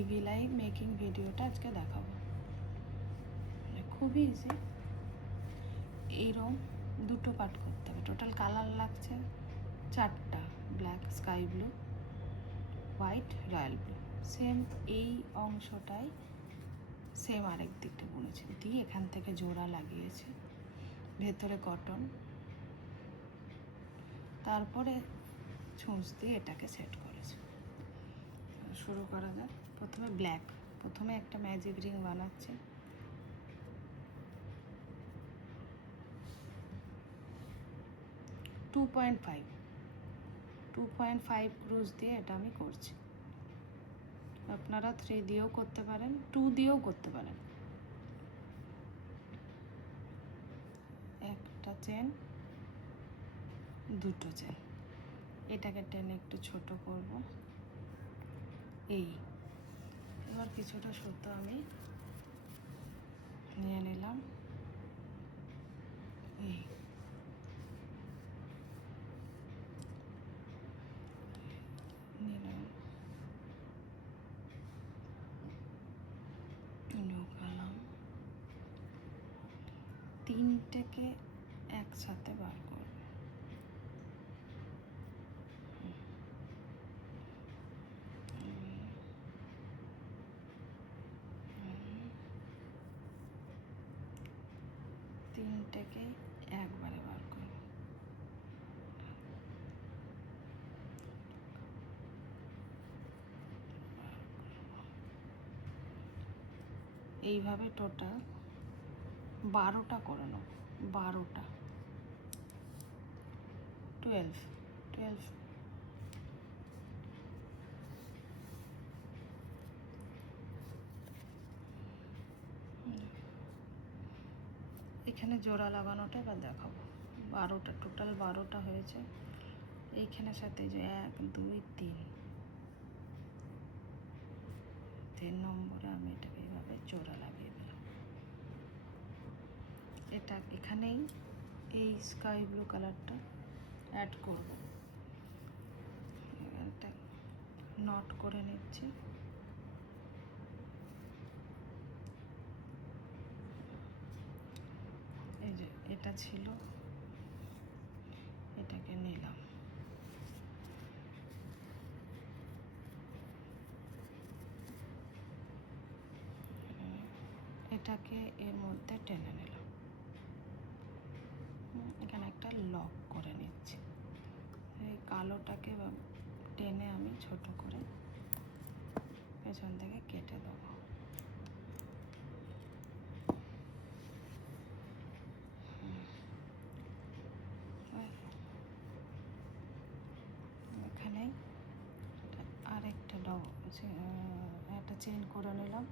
EV like making ভিডিওটা আজকে দেখাবো। খুবই ইজি। এইরকম দুটো পার্ট করতে হবে। টোটাল কালার লাগছে 4টা, black, sky blue, white, royal blue. Same এই অংশটাই সেম আরেক দিকটা বুনেছি, দিয়ে এখান থেকে জোড়া লাগিয়েছি, ভেতরে কটন, তারপরে ছুঁচ দিয়ে এটাকে সেট করেছি। শুরু করা যাক। প্রথমে ব্ল্যাক, প্রথমে একটা ম্যাজিক রিং বানাচ্ছি। টু পয়েন্ট ফাইভ ক্রুজ দিয়ে এটা আমি করছি। আপনারা 3 দিয়েও করতে পারেন, 2 দিয়েও করতে পারেন। একটা চেন, দুটো চেন, এটাকে টেনে একটু ছোট করব। এবার কিছুটা সুতো আমি নিয়ে নিলাম। নিলাম, ঢোকালাম, তিনটেকে একসাথে বার করব। তিনটেকে একবারে বার করব। এইভাবে টোটাল 12টা করে নেব। 12টা, 12। এখানে জোড়া লাগানোটা এবার দেখাবো। 12টা, টোটাল 12টা হয়েছে। এইখানের সাথে যে 1 2 3 নম্বরে আমি এটাকে এইভাবে জোড়া লাগিয়ে দিলাম। এটা এখানেই এই স্কাই ব্লু কালারটা অ্যাড করব। এটা নট করে নিচ্ছি। এই যে এটা ছিল, এটাকে নিলাম, এটাকে এর মধ্যে টেনে নিলাম। এখানে একটা লক করে নিচ্ছি। এই কালোটাকে টেনে আমি ছোট করে পেছন থেকে কেটে দেবো। এখানে আরেকটা একটা চেইন করে নিলাম,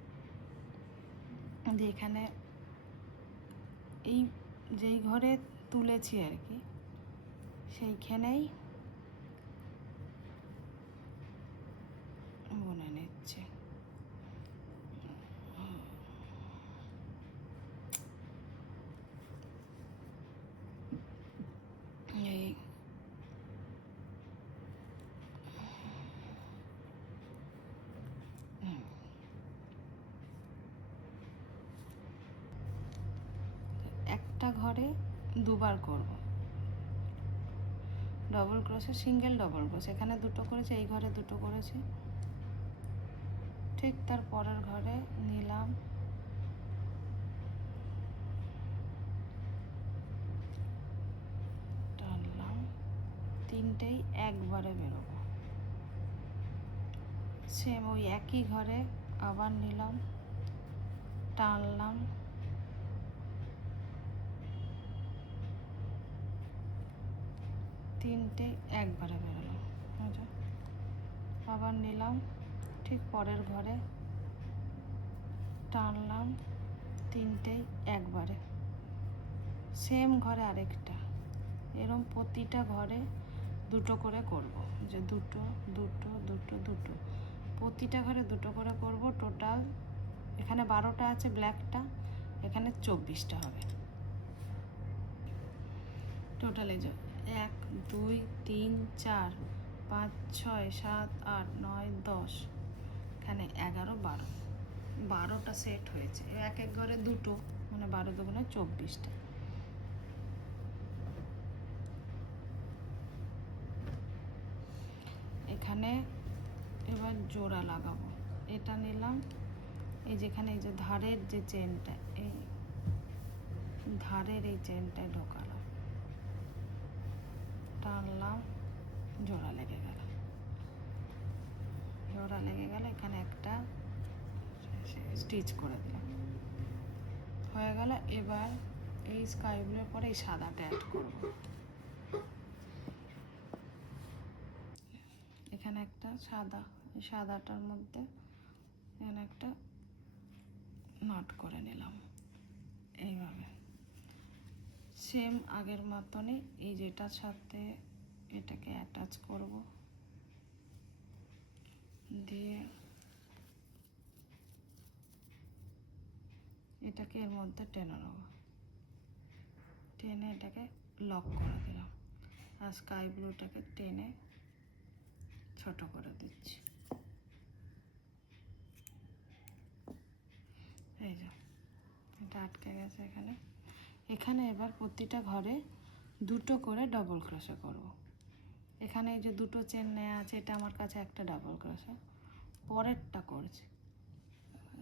দিয়ে এখানে এই যেই ঘরে তুলেছি আর কি, সেইখানেই বুনে নিচ্ছে। এই একটা ঘরে দুবার করব। ডবল ক্রোশে, সিঙ্গেল ডবল ক্রোশ, এখানে দুটো করেছি, এই ঘরে দুটো করেছি। ঠিক তার পরের ঘরে নিলাম, টানলাম, তিনটেই একবারে বেরোবো। সেম ওই একই ঘরে আবার নিলাম, টানলাম, তিনটে একবারে বেরোলো। আবার নিলাম, ঠিক পরের ঘরে টানলাম, তিনটেই একবারে। সেম ঘরে আরেকটা, এরকম প্রতিটা ঘরে দুটো করে করব। যে দুটো দুটো দুটো দুটো, প্রতিটা ঘরে দুটো করে করব। টোটাল এখানে 12টা আছে ব্ল্যাকটা, এখানে 24টা হবে। টোটাল এই যে 1 2 3 4 5 6 7 8 9 10, এখানে 11 12 12টা সেট হয়েছে, এক এক ঘরে দুটো, মানে 12 দুগুণে 24টা। এখানে এবার জোড়া লাগাবো। এটা নিলাম, এই যেখানে এই যে ধারের যে চেনটা, এই ধারের এই চেনটায় ঢোকালাম, টানলাম, জোড়া লেগে গেল। জোড়া লেগে গেলে এখানে একটা স্টিচ করে দিলাম, হয়ে গেল। এবার এই স্কাই ব্লুর পরে এই সাদাটা অ্যাড করব। এখানে একটা সাদা, এই সাদাটার মধ্যে এখানে একটা নট করে নিলাম এইভাবে। সেম আগের মতনই এই যেটার সাথে এটাকে অ্যাটাচ করব, দিয়ে এটাকে এর মধ্যে টেনে নেব, টেনে এটাকে লক করে দিলাম। আর স্কাই ব্লুটাকে টেনে ছোট করে দিচ্ছি। এই যে এটা আটকে গেছে এখানে। এখানে এবার প্রতিটা ঘরে দুটো করে ডবল ক্রোশে করব। এখানে এই যে দুটো চেন নেওয়া আছে, এটা আমার কাছে একটা ডাবল ক্রোশে, পরেরটা করছি।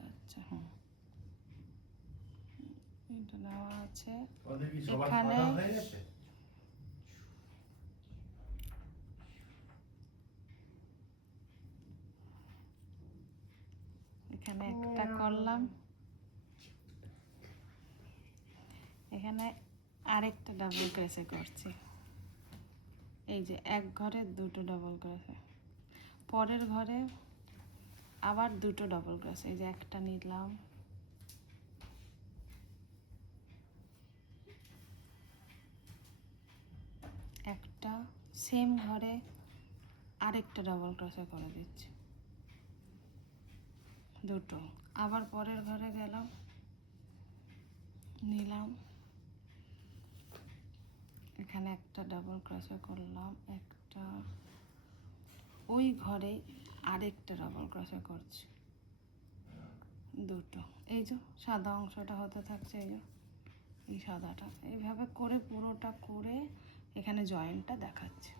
আচ্ছা, এটা নেওয়া আছে এখানে। এখানে একটা করলাম, এখানে আরেকটা ডাবল ক্রোশে করছি। এই যে এক ঘরে দুটো ডাবল ক্রোশে, পরের ঘরে আবার দুটো ডাবল ক্রোশে, এই যে একটা নিলাম, একটা, সেম ঘরে আরেকটা ডাবল ক্রোশে করে দিচ্ছি, দুটো। আবার পরের ঘরে গেলাম, নিলাম, এখানে একটা ডাবল ক্রোশে করলাম, একটা, ওই ঘরে আরেকটা ডাবল ক্রোশে করছি, দুটো। এই যে সাদা অংশটা হতে থাকছে, এই যে এই সাদাটা, এইভাবে করে পুরোটা করে এখানে জয়েন্টটা দেখাচ্ছে।